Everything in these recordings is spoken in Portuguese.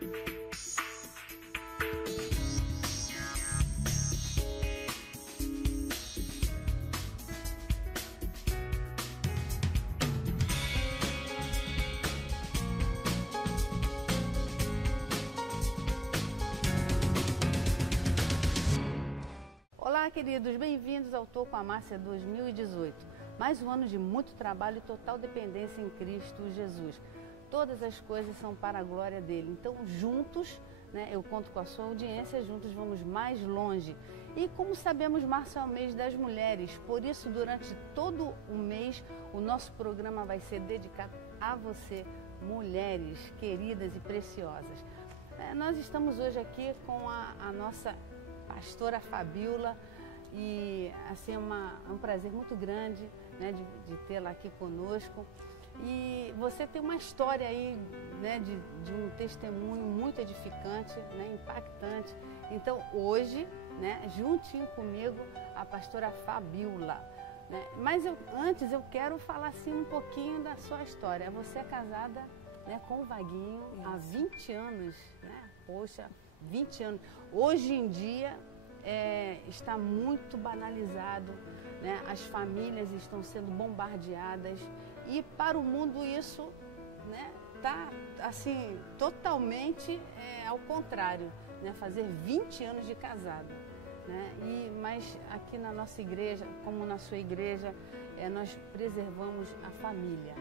Olá, queridos, bem-vindos ao Tô com a Márcia 2018. Mais um ano de muito trabalho e total dependência em Cristo Jesus. Todas as coisas são para a glória dele. Então, juntos, eu conto com a sua audiência, juntos vamos mais longe. E como sabemos, março é o mês das mulheres, por isso, durante todo o mês, o nosso programa vai ser dedicado a você, mulheres queridas e preciosas. Nós estamos hoje aqui com a nossa pastora Fabíola, e assim é um prazer muito grande, de tê-la aqui conosco. E você tem uma história aí, de um testemunho muito edificante, impactante. Então hoje, juntinho comigo, a pastora Fabíola. Mas antes eu quero falar assim um pouquinho da sua história. Você é casada, com o Vaguinho há 20 anos, Poxa, 20 anos. Hoje em dia está muito banalizado, as famílias estão sendo bombardeadas e para o mundo isso está assim totalmente ao contrário, fazer 20 anos de casado. Mas aqui na nossa igreja, como na sua igreja, nós preservamos a família.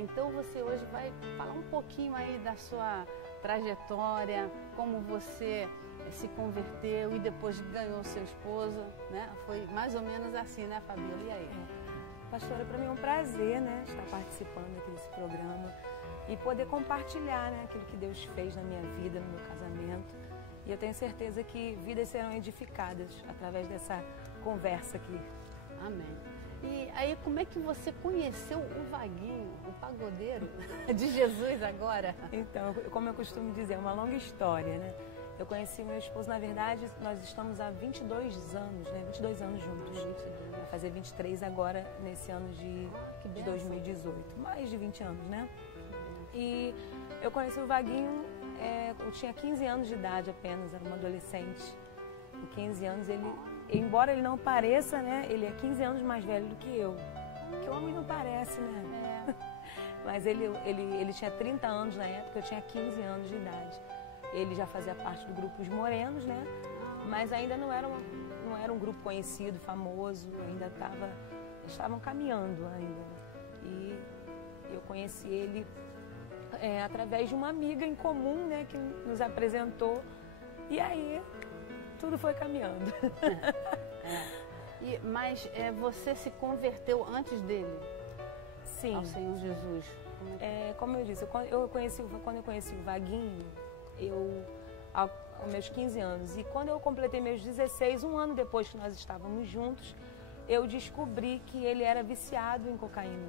Então você hoje vai falar um pouquinho aí da sua trajetória, como você se converteu e depois ganhou seu esposo, Foi mais ou menos assim, Fabíola? E aí? Pastora, para mim é um prazer, estar participando aqui desse programa e poder compartilhar, aquilo que Deus fez na minha vida, no meu casamento. E eu tenho certeza que vidas serão edificadas através dessa conversa aqui. Amém. E aí, como é que você conheceu o Vaguinho, o pagodeiro de Jesus agora? Então, como eu costumo dizer, é uma longa história, Eu conheci meu esposo, na verdade, nós estamos há 22 anos, 22 anos juntos. Vai fazer 23 agora, nesse ano de 2018. Mais de 20 anos, E eu conheci o Vaguinho, eu tinha 15 anos de idade apenas, era uma adolescente. Com 15 anos, embora ele não pareça, ele é 15 anos mais velho do que eu. Que o homem não parece, Mas ele tinha 30 anos na época, eu tinha 15 anos de idade. Ele já fazia parte do grupo Os Morenos, Mas ainda não era um grupo conhecido, famoso, ainda estavam caminhando ainda. E eu conheci ele através de uma amiga em comum, que nos apresentou. E aí tudo foi caminhando. Mas você se converteu antes dele? Sim. Ao Senhor Jesus? Como eu disse, quando eu conheci o Vaguinho, aos meus 15 anos. E quando eu completei meus 16, um ano depois que nós estávamos juntos, eu descobri que ele era viciado em cocaína.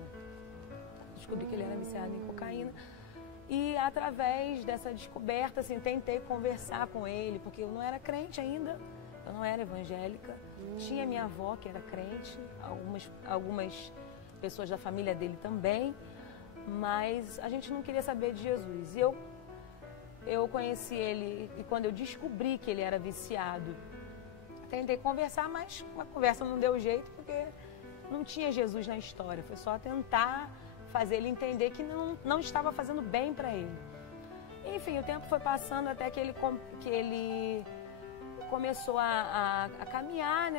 E através dessa descoberta, tentei conversar com ele, porque eu não era crente ainda, eu não era evangélica. Tinha minha avó que era crente, algumas pessoas da família dele também, mas a gente não queria saber de Jesus. E eu conheci ele e quando eu descobri que ele era viciado, tentei conversar, mas a conversa não deu jeito, porque não tinha Jesus na história. Foi só tentar fazer ele entender que não estava fazendo bem para ele. Enfim, o tempo foi passando até que ele começou a caminhar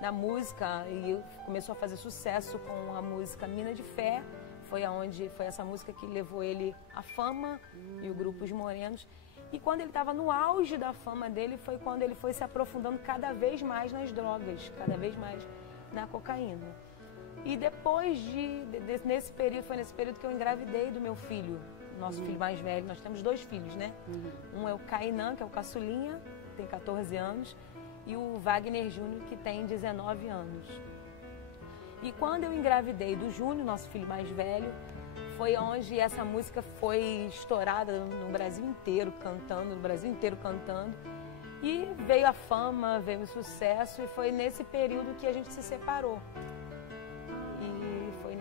na música e começou a fazer sucesso com a música Mina de Fé. Foi essa música que levou ele à fama e o grupo Os Morenos. E quando ele estava no auge da fama dele, foi quando ele foi se aprofundando cada vez mais nas drogas, cada vez mais na cocaína. E depois nesse período que eu engravidei do meu filho, nosso filho mais velho. Nós temos 2 filhos, Um é o Kainan, que é o caçulinha, tem 14 anos, e o Wagner Júnior, que tem 19 anos. E quando eu engravidei do Júnior, nosso filho mais velho, foi onde essa música foi estourada no Brasil inteiro cantando, e veio a fama, veio o sucesso, e foi nesse período que a gente se separou. E foi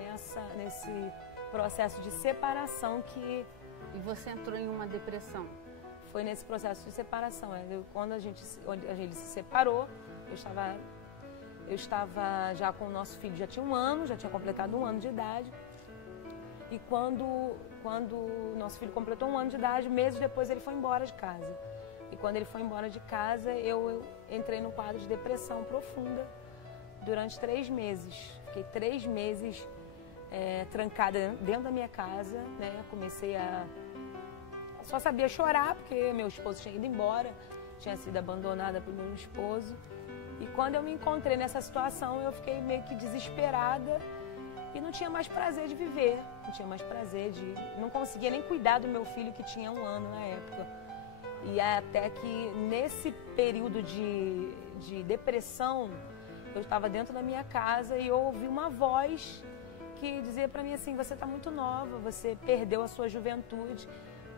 nesse processo de separação que E você entrou em uma depressão? Foi nesse processo de separação. Quando a gente se separou, eu estava já com o nosso filho, já tinha 1 ano, já tinha completado 1 ano de idade. E quando o nosso filho completou 1 ano de idade, meses depois ele foi embora de casa. E quando ele foi embora de casa, eu entrei num quadro de depressão profunda durante 3 meses. Fiquei 3 meses trancada dentro da minha casa, né? Comecei só sabia chorar, porque meu esposo tinha ido embora, tinha sido abandonada pelo meu esposo. E quando eu me encontrei nessa situação, eu fiquei meio que desesperada e não tinha mais prazer de viver, não tinha mais prazer não conseguia nem cuidar do meu filho que tinha 1 ano na época. E até que nesse período de depressão, eu estava dentro da minha casa e eu ouvi uma voz que dizia para mim assim: você está muito nova, você perdeu a sua juventude,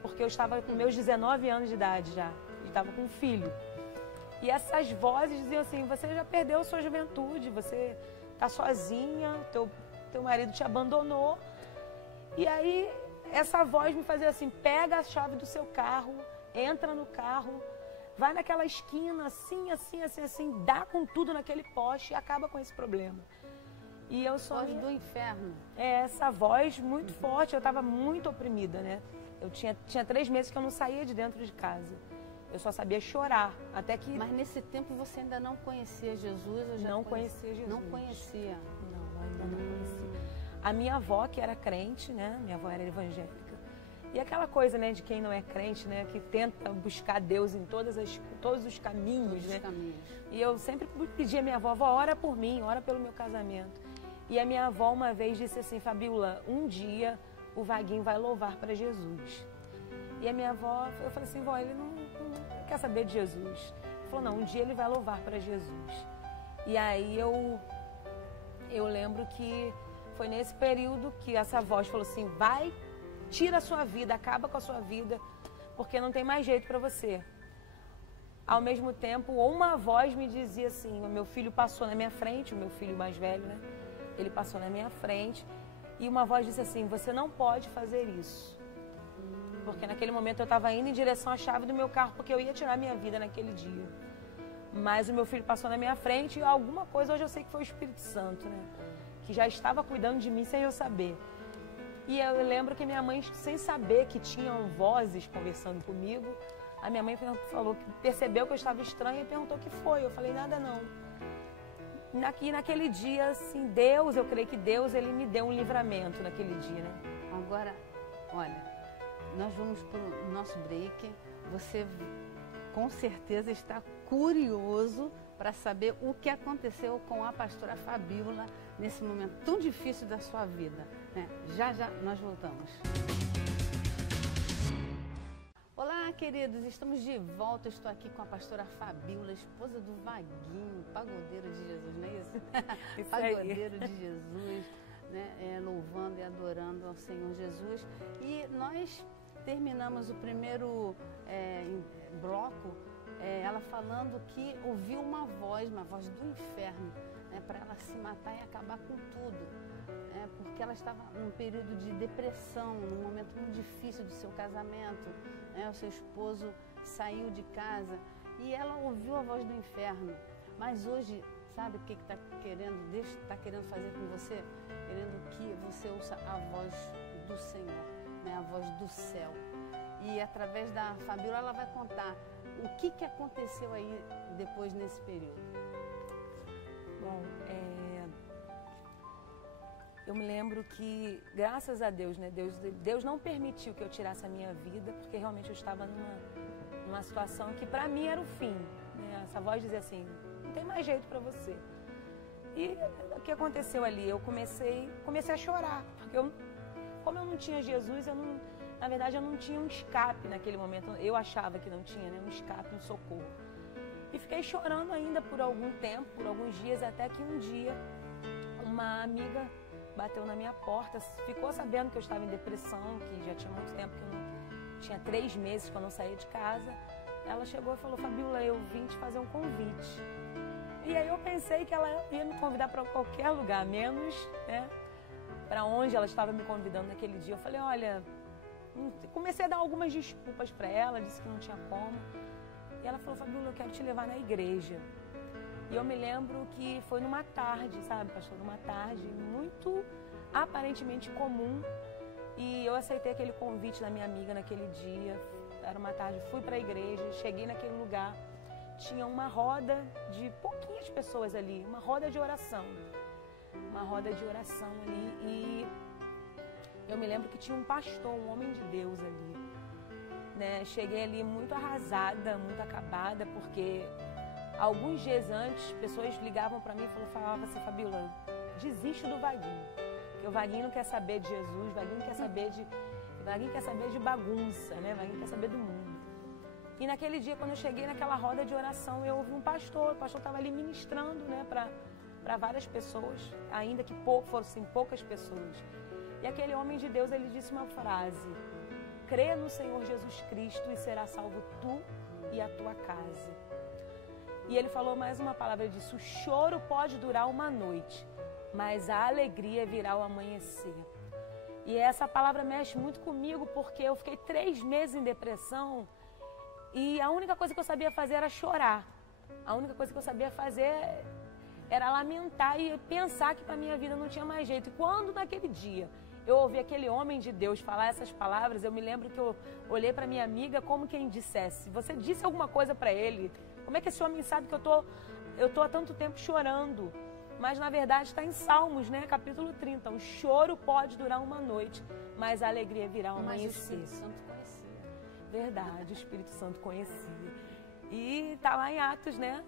porque eu estava com meus 19 anos de idade já, estava com um filho. E essas vozes diziam assim: você já perdeu a sua juventude, você está sozinha, teu marido te abandonou. E aí essa voz me fazia assim: pega a chave do seu carro, entra no carro, vai naquela esquina, assim, dá com tudo naquele poste e acaba com esse problema. E eu só... Voz do inferno. Essa voz muito forte, eu estava muito oprimida, né? Eu tinha 3 meses que eu não saía de dentro de casa. Eu só sabia chorar, até que... Mas nesse tempo você ainda não conhecia Jesus? Ou já não conhecia Jesus. Não conhecia? Não, ainda não conhecia. A minha avó, que era crente, né? Minha avó era evangélica. E aquela coisa, né, de quem não é crente, né, que tenta buscar Deus em todos os caminhos, né? E eu sempre pedi à minha avó: ora por mim, ora pelo meu casamento. E a minha avó uma vez disse assim: Fabíola, um dia o Vaguinho vai louvar para Jesus. E a minha avó, eu falei assim: vó, ele não quer saber de Jesus. Ela falou: não, um dia ele vai louvar para Jesus. E aí eu lembro que foi nesse período que essa voz falou assim: vai, tira a sua vida, acaba com a sua vida, porque não tem mais jeito para você. Ao mesmo tempo, uma voz me dizia assim: o meu filho passou na minha frente, o meu filho mais velho, né? Ele passou na minha frente e uma voz disse assim: você não pode fazer isso. Porque naquele momento eu estava indo em direção à chave do meu carro, porque eu ia tirar minha vida naquele dia. Mas o meu filho passou na minha frente e alguma coisa, hoje eu sei que foi o Espírito Santo, né? Que já estava cuidando de mim sem eu saber. E eu lembro que minha mãe, sem saber que tinham vozes conversando comigo, a minha mãe falou que percebeu que eu estava estranha e perguntou o que foi. Eu falei: nada não. Naquele dia, assim, Deus, eu creio que Deus, ele me deu um livramento naquele dia, né? Agora, olha, nós vamos para o nosso break. Você com certeza está curioso para saber o que aconteceu com a pastora Fabíola nesse momento tão difícil da sua vida, né? Já nós voltamos. Olá, queridos, estamos de volta. Estou aqui com a pastora Fabíola, esposa do Vaguinho, pagodeiro de Jesus, não é isso? Isso pagodeiro de Jesus, né? Louvando e adorando ao Senhor Jesus. E nós terminamos o primeiro bloco, ela falando que ouviu uma voz do inferno, né, para ela se matar e acabar com tudo. Porque ela estava num período de depressão, num momento muito difícil do seu casamento, né? O seu esposo saiu de casa e ela ouviu a voz do inferno. Mas hoje, sabe o que está querendo? Deus está querendo fazer com você? Querendo que você ouça a voz do Senhor, né? A voz do céu. E através da Fabíola ela vai contar o que aconteceu aí depois nesse período. Bom, eu me lembro que, graças a Deus, né, Deus não permitiu que eu tirasse a minha vida, porque realmente eu estava numa situação que para mim era o fim, né? Essa voz dizia assim: não tem mais jeito para você. E o que aconteceu ali? Eu comecei a chorar, porque como eu não tinha Jesus, na verdade eu não tinha um escape naquele momento. Eu achava que não tinha, né, um escape, um socorro. E fiquei chorando ainda por algum tempo, por alguns dias, até que um dia uma amiga bateu na minha porta, ficou sabendo que eu estava em depressão, que já tinha muito tempo que eu não... Tinha 3 meses que eu não saía de casa. Ela chegou e falou: Fabíola, eu vim te fazer um convite. E aí eu pensei que ela ia me convidar para qualquer lugar, menos, né, para onde ela estava me convidando naquele dia. Eu falei: olha, Comecei a dar algumas desculpas para ela, disse que não tinha como. E ela falou, Fabíola, eu quero te levar na igreja. E eu me lembro que foi numa tarde, sabe, pastor? Numa tarde muito aparentemente comum. E eu aceitei aquele convite da minha amiga naquele dia. Era uma tarde, fui para a igreja, cheguei naquele lugar. Tinha uma roda de pouquinhas pessoas ali, uma roda de oração. Uma roda de oração ali. E eu me lembro que tinha um pastor, um homem de Deus ali. Né? Cheguei ali muito arrasada, muito acabada, porque alguns dias antes, pessoas ligavam para mim e falavam assim, Fabíola, desiste do Vaguinho. Porque o Vaguinho não quer saber de Jesus, o Vaguinho quer saber de bagunça, né? O Vaguinho quer saber do mundo. E naquele dia, quando eu cheguei naquela roda de oração, eu ouvi um pastor. O pastor estava ali ministrando, né, para várias pessoas, ainda que fossem poucas pessoas. E aquele homem de Deus, ele disse uma frase, crê no Senhor Jesus Cristo e será salvo tu e a tua casa. E ele falou mais uma palavra, ele disse, o choro pode durar uma noite, mas a alegria virá ao amanhecer. E essa palavra mexe muito comigo, porque eu fiquei 3 meses em depressão e a única coisa que eu sabia fazer era chorar. A única coisa que eu sabia fazer era lamentar e pensar que para minha vida não tinha mais jeito. E quando naquele dia eu ouvi aquele homem de Deus falar essas palavras, eu me lembro que eu olhei para minha amiga como quem dissesse, você disse alguma coisa para ele? Como é que esse homem sabe que eu tô há tanto tempo chorando? Mas na verdade está em Salmos, né? Capítulo 30. O choro pode durar uma noite, mas a alegria virá ao amanhecer. Mas o Espírito Santo conhecia. Verdade, o Espírito Santo conhecia. E está lá em Atos, né?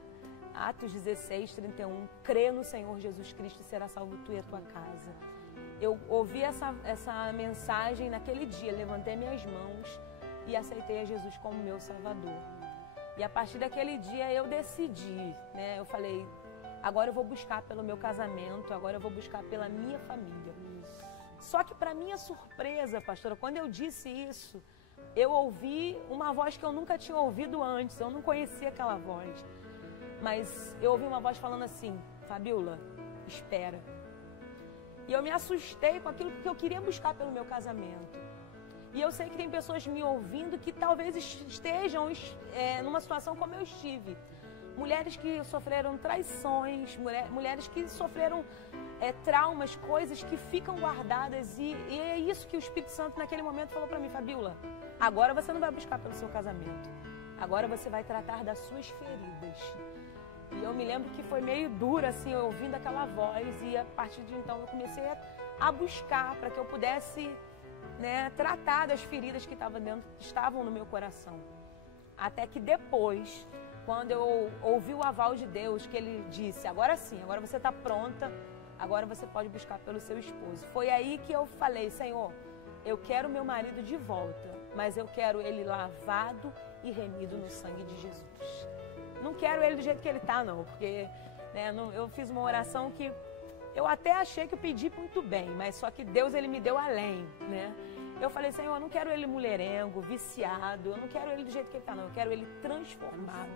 Atos 16, 31. Crê no Senhor Jesus Cristo e será salvo tu e a tua casa. Eu ouvi essa mensagem naquele dia, levantei minhas mãos e aceitei a Jesus como meu Salvador. E a partir daquele dia eu decidi, né? Eu falei, agora eu vou buscar pelo meu casamento, agora eu vou buscar pela minha família. Só que para minha surpresa, pastora, quando eu disse isso, eu ouvi uma voz que eu nunca tinha ouvido antes, eu não conhecia aquela voz. Mas eu ouvi uma voz falando assim, Fabíola, espera. E eu me assustei com aquilo que eu queria buscar pelo meu casamento. E eu sei que tem pessoas me ouvindo que talvez estejam numa situação como eu estive. Mulheres que sofreram traições, mulheres que sofreram traumas, coisas que ficam guardadas. E é isso que o Espírito Santo naquele momento falou para mim, Fabíola, agora você não vai buscar pelo seu casamento. Agora você vai tratar das suas feridas. E eu me lembro que foi meio duro, assim, eu ouvindo aquela voz. E a partir de então eu comecei a buscar para que eu pudesse, né, tratar das feridas que estavam no meu coração. Até que depois, quando eu ouvi o aval de Deus, que Ele disse, agora sim, agora você está pronta, agora você pode buscar pelo seu esposo. Foi aí que eu falei, Senhor, eu quero meu marido de volta, mas eu quero ele lavado e remido no sangue de Jesus. Não quero ele do jeito que ele está, não, porque né, eu fiz uma oração que eu até achei que eu pedi muito bem, mas só que Deus, Ele me deu além, né? Eu falei, Senhor, eu não quero ele mulherengo, viciado, eu não quero ele do jeito que ele está, não, eu quero ele transformado.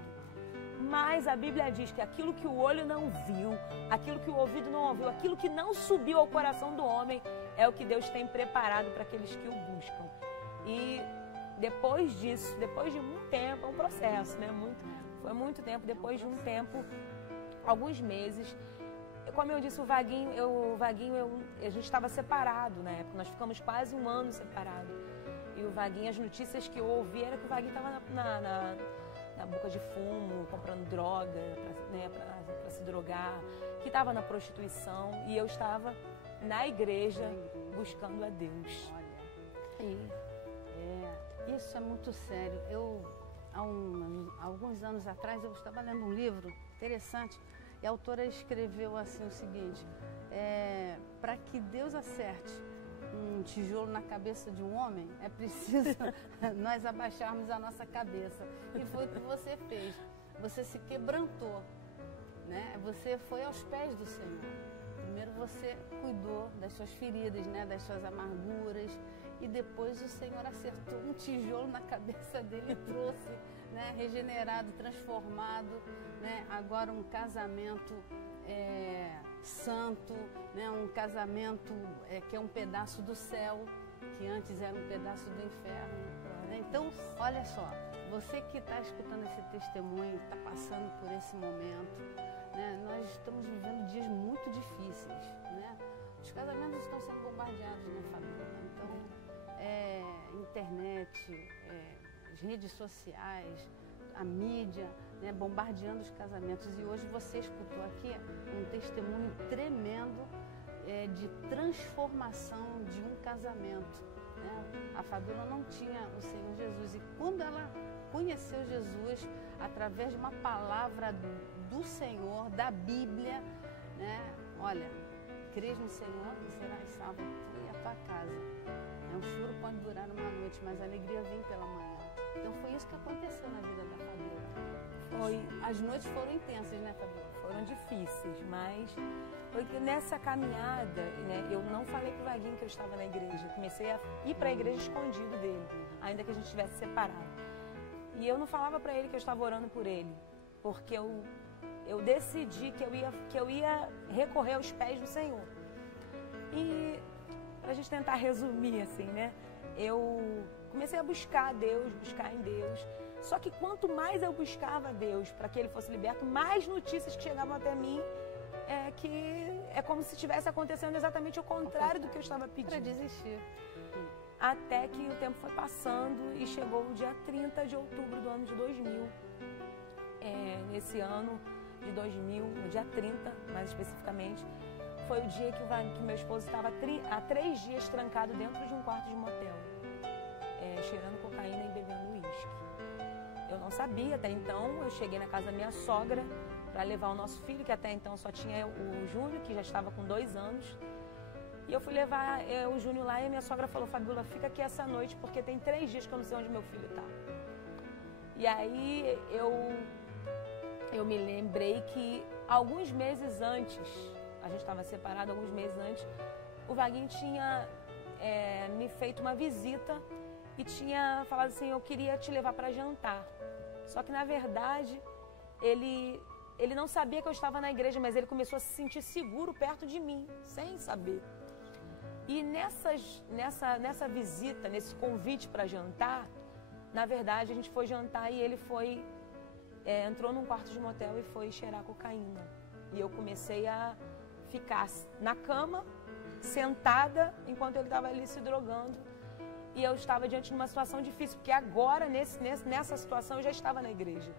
Mas a Bíblia diz que aquilo que o olho não viu, aquilo que o ouvido não ouviu, aquilo que não subiu ao coração do homem, é o que Deus tem preparado para aqueles que o buscam. E depois disso, depois de muito tempo, é um processo, né? Foi muito tempo, depois de um tempo, alguns meses, como eu disse, a gente estava separado na época, nós ficamos quase 1 ano separados. E o Vaguinho, as notícias que eu ouvi era que o Vaguinho estava na boca de fumo, comprando droga, para se drogar, que estava na prostituição, e eu estava na igreja buscando a Deus. Isso é muito sério. Há alguns anos atrás, eu estava lendo um livro interessante, e a autora escreveu assim o seguinte, para que Deus acerte um tijolo na cabeça de um homem, é preciso nós abaixarmos a nossa cabeça. E foi o que você fez. Você se quebrantou, né? Você foi aos pés do Senhor. Primeiro você cuidou das suas feridas, né? Das suas amarguras. E depois o Senhor acertou um tijolo na cabeça dele e trouxe, né? Regenerado, transformado, né? Agora um casamento santo, né? Um casamento que é um pedaço do céu, que antes era um pedaço do inferno. Né? Então, olha só, você que está escutando esse testemunho, está passando por esse momento, né? Nós estamos vivendo dias muito difíceis, né? Os casamentos estão sendo bombardeados, né, Fabiola? Então, internet, as redes sociais, a mídia, né, bombardeando os casamentos. E hoje você escutou aqui um testemunho tremendo de transformação de um casamento. Né? A Fabiola não tinha o Senhor Jesus. E quando ela conheceu Jesus, através de uma palavra do Senhor, da Bíblia, né? Olha, crês no Senhor e serás salvo tu e a tua casa. O choro pode durar uma noite, mas a alegria vem pela manhã. Então foi isso que aconteceu na vida da Fabiola. As noites foram intensas, né, Fabiola? Foram difíceis, mas foi que nessa caminhada, né, eu não falei pro Vaguinho que eu estava na igreja. Comecei a ir para a igreja escondido dele, ainda que a gente estivesse separado. E eu não falava para ele que eu estava orando por ele, porque eu decidi que eu ia recorrer aos pés do Senhor. E para a gente tentar resumir assim, né? Eu comecei a buscar Deus, buscar em Deus. Só que quanto mais eu buscava Deus para que ele fosse liberto, mais notícias que chegavam até mim é como se estivesse acontecendo exatamente o contrário do que eu estava pedindo. Para desistir. Até que o tempo foi passando e chegou o dia 30 de outubro do ano de 2000. Nesse ano de 2000, no dia 30, mais especificamente, foi o dia que meu esposo estava há 3 dias trancado dentro de um quarto de motel, cheirando cocaína e bebendo uísque. Eu não sabia até então. Eu cheguei na casa da minha sogra para levar o nosso filho, que até então só tinha o Júnior, que já estava com 2 anos. E eu fui levar o Júnior lá e a minha sogra falou: Fabiola, fica aqui essa noite porque tem 3 dias que eu não sei onde meu filho está. E aí eu me lembrei que alguns meses antes, a gente estava separado alguns meses antes, o Vaguinho tinha me feito uma visita e tinha falado assim: eu queria te levar para jantar. Só que, na verdade, ele não sabia que eu estava na igreja, mas ele começou a se sentir seguro perto de mim, sem saber. E nessa visita, nesse convite para jantar, na verdade, a gente foi jantar e ele entrou num quarto de motel e foi cheirar cocaína. E eu comecei a ficar na cama, sentada, enquanto ele estava ali se drogando. E eu estava diante de uma situação difícil, porque agora, nessa situação, eu já estava na igreja.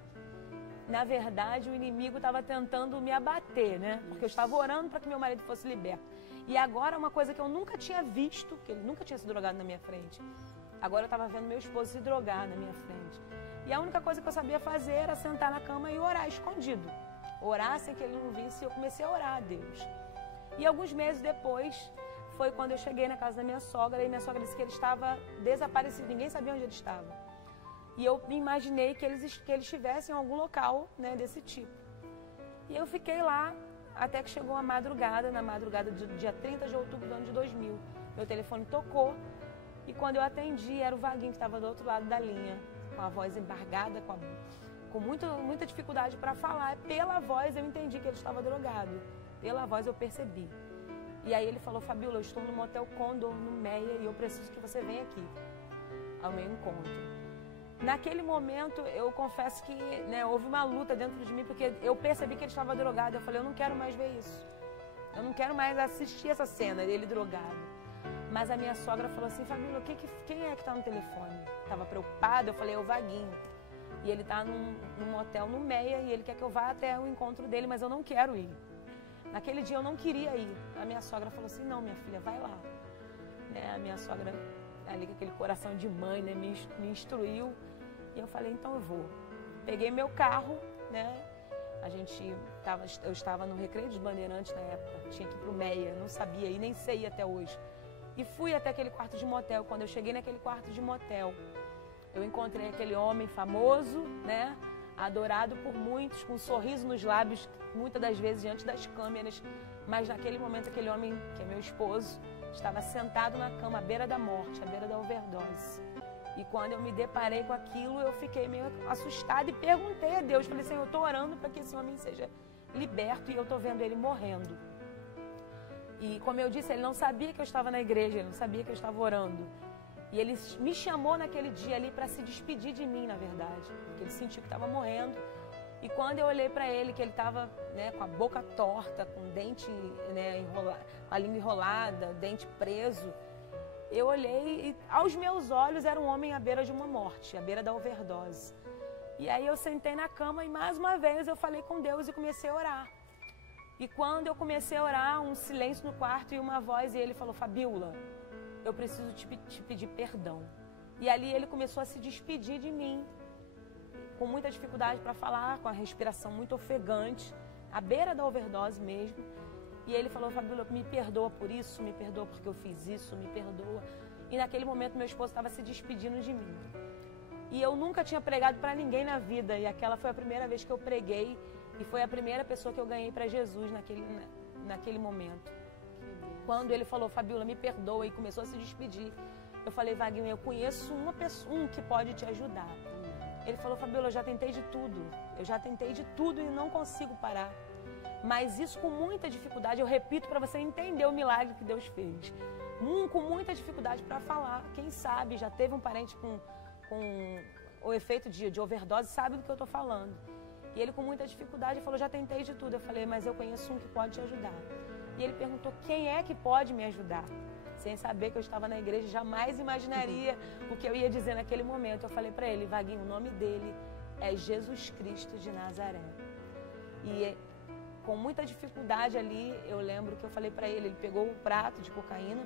Na verdade, o inimigo estava tentando me abater, né? Porque eu estava orando para que meu marido fosse liberto. E agora, uma coisa que eu nunca tinha visto, que ele nunca tinha se drogado na minha frente. Agora eu estava vendo meu esposo se drogar na minha frente. E a única coisa que eu sabia fazer era sentar na cama e orar, escondido. Orar sem que ele não visse, e eu comecei a orar a Deus. E alguns meses depois, foi quando eu cheguei na casa da minha sogra, e minha sogra disse que ele estava desaparecido, ninguém sabia onde ele estava. E eu me imaginei que ele estivesse em algum local, né, desse tipo. E eu fiquei lá até que chegou a madrugada, na madrugada do dia 30 de outubro do ano de 2000. Meu telefone tocou e quando eu atendi, era o Vaguinho que estava do outro lado da linha, com a voz embargada, com muita dificuldade para falar. Pela voz eu entendi que ele estava drogado, pela voz eu percebi. E aí ele falou: Fabiola, eu estou no Motel Condor, no Meia, e eu preciso que você venha aqui ao meu encontro. Naquele momento, eu confesso que, né, houve uma luta dentro de mim, porque eu percebi que ele estava drogado. Eu falei: eu não quero mais ver isso. Eu não quero mais assistir essa cena dele drogado. Mas a minha sogra falou assim: Fabiola, quem é que está no telefone? Estava preocupada, eu falei: é o Vaguinho. E ele está num motel no Meia e ele quer que eu vá até o encontro dele, mas eu não quero ir. Naquele dia eu não queria ir. A minha sogra falou assim: não, minha filha, vai lá. Né, a minha sogra, ali com aquele coração de mãe, né, me instruiu. E eu falei: então eu vou. Peguei meu carro, né? Eu estava no Recreio dos Bandeirantes na época, tinha que ir pro Meia, não sabia e nem sei ir até hoje. E fui até aquele quarto de motel. Quando eu cheguei naquele quarto de motel, eu encontrei aquele homem famoso, né? Adorado por muitos, com um sorriso nos lábios, muitas das vezes diante das câmeras. Mas naquele momento, aquele homem, que é meu esposo, estava sentado na cama, à beira da morte, à beira da overdose. E quando eu me deparei com aquilo, eu fiquei meio assustada e perguntei a Deus. Falei: Senhor, eu estou orando para que esse homem seja liberto e eu estou vendo ele morrendo. E como eu disse, ele não sabia que eu estava na igreja, ele não sabia que eu estava orando. E ele me chamou naquele dia ali para se despedir de mim, na verdade. Porque ele sentiu que estava morrendo. E quando eu olhei para ele, que ele estava, né, com a boca torta, com o dente, né, a língua enrolada, dente preso, eu olhei e aos meus olhos era um homem à beira de uma morte, à beira da overdose. E aí eu sentei na cama e mais uma vez eu falei com Deus e comecei a orar. E quando eu comecei a orar, um silêncio no quarto e uma voz, e ele falou: Fabíola, eu preciso te pedir perdão. E ali ele começou a se despedir de mim, com muita dificuldade para falar, com a respiração muito ofegante, à beira da overdose mesmo. E ele falou: Fabíola, me perdoa por isso, me perdoa porque eu fiz isso, me perdoa. E naquele momento meu esposo estava se despedindo de mim. E eu nunca tinha pregado para ninguém na vida, e aquela foi a primeira vez que eu preguei, e foi a primeira pessoa que eu ganhei para Jesus naquele momento. Quando ele falou: Fabíola, me perdoa, e começou a se despedir, eu falei: Vaguinho, eu conheço uma pessoa, que pode te ajudar. Ele falou: Fabíola, eu já tentei de tudo e não consigo parar. Mas isso com muita dificuldade, eu repito para você entender o milagre que Deus fez. Com muita dificuldade para falar. Quem sabe já teve um parente com o efeito de overdose, sabe do que eu estou falando. E ele com muita dificuldade falou: já tentei de tudo. Eu falei: mas eu conheço um que pode te ajudar. E ele perguntou: quem é que pode me ajudar? Sem saber que eu estava na igreja, jamais imaginaria o que eu ia dizer naquele momento. Eu falei para ele: Vaguinho, o nome dele é Jesus Cristo de Nazaré. E com muita dificuldade ali, eu lembro que eu falei para ele, ele pegou um prato de cocaína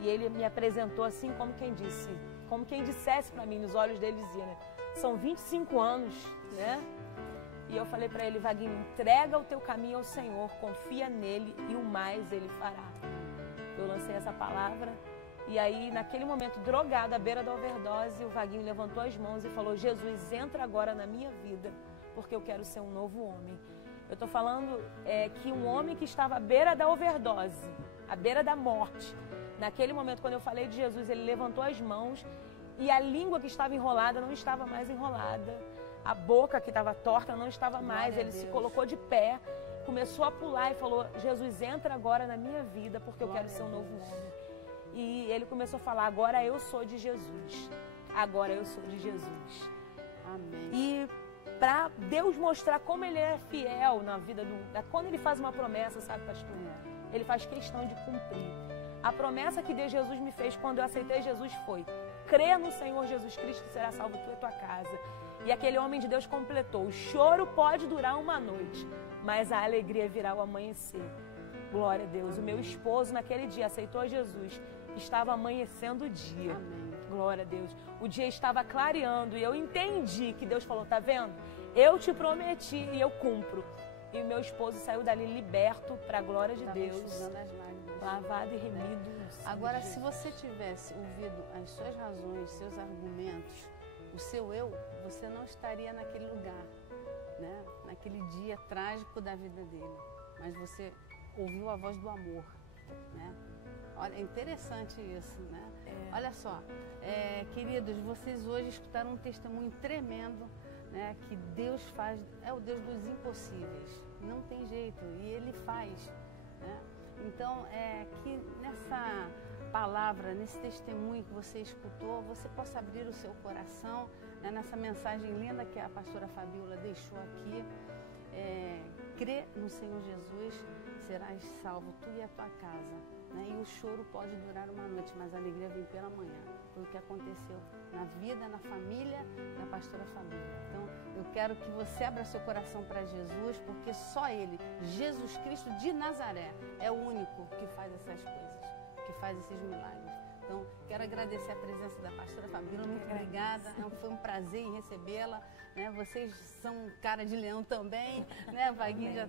e ele me apresentou assim como quem dissesse para mim, nos olhos dele dizia, né? São 25 anos, né? E eu falei para ele: Vaguinho, entrega o teu caminho ao Senhor, confia nele e o mais ele fará. Eu lancei essa palavra e aí naquele momento, drogado à beira da overdose, o Vaguinho levantou as mãos e falou: Jesus, entra agora na minha vida, porque eu quero ser um novo homem. Eu estou falando que um homem que estava à beira da overdose, à beira da morte, naquele momento, quando eu falei de Jesus, ele levantou as mãos e a língua que estava enrolada não estava mais enrolada, a boca que estava torta não estava mais, ele se colocou de pé, começou a pular e falou: Jesus, entra agora na minha vida, porque eu quero ser um novo homem. E ele começou a falar: agora eu sou de Jesus, agora eu sou de Jesus. Amém. E para Deus mostrar como ele é fiel na vida quando ele faz uma promessa, sabe, pastor? Ele faz questão de cumprir. A promessa que Deus Jesus me fez quando eu aceitei Jesus foi: crê no Senhor Jesus Cristo que será salvo tu e tua casa. E aquele homem de Deus completou: o choro pode durar uma noite, mas a alegria virá ao amanhecer. Glória a Deus. O meu esposo naquele dia aceitou Jesus, estava amanhecendo o dia. Amém. Glória a Deus. O dia estava clareando e eu entendi que Deus falou: tá vendo? Eu te prometi e eu cumpro. E meu esposo saiu dali liberto para a glória de Deus. Lavado e remido. Agora, se você tivesse ouvido as suas razões, seus argumentos, o seu eu, você não estaria naquele lugar, né? Naquele dia trágico da vida dele. Mas você ouviu a voz do amor, né? Olha, é interessante isso, né? Olha só, queridos, vocês hoje escutaram um testemunho tremendo, né? Que Deus faz, é o Deus dos impossíveis, não tem jeito, e Ele faz, né? Então, que nessa palavra, nesse testemunho que você escutou, você possa abrir o seu coração, né? Nessa mensagem linda que a pastora Fabíola deixou aqui. Crê no Senhor Jesus, serás salvo, tu e a tua casa, né? E o choro pode durar uma noite, mas a alegria vem pela manhã. Foi o que aconteceu na vida, na família da pastora Fabíola. Então, eu quero que você abra seu coração para Jesus, porque só Ele, Jesus Cristo de Nazaré, é o único que faz essas coisas, que faz esses milagres. Então, quero agradecer a presença da pastora Fabíola, muito obrigada, foi um prazer em recebê-la, né? Vocês são cara de leão também, né? Vaguinho já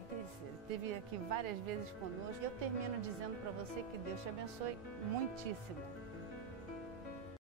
esteve aqui várias vezes conosco. Eu termino dizendo para você que Deus te abençoe muitíssimo.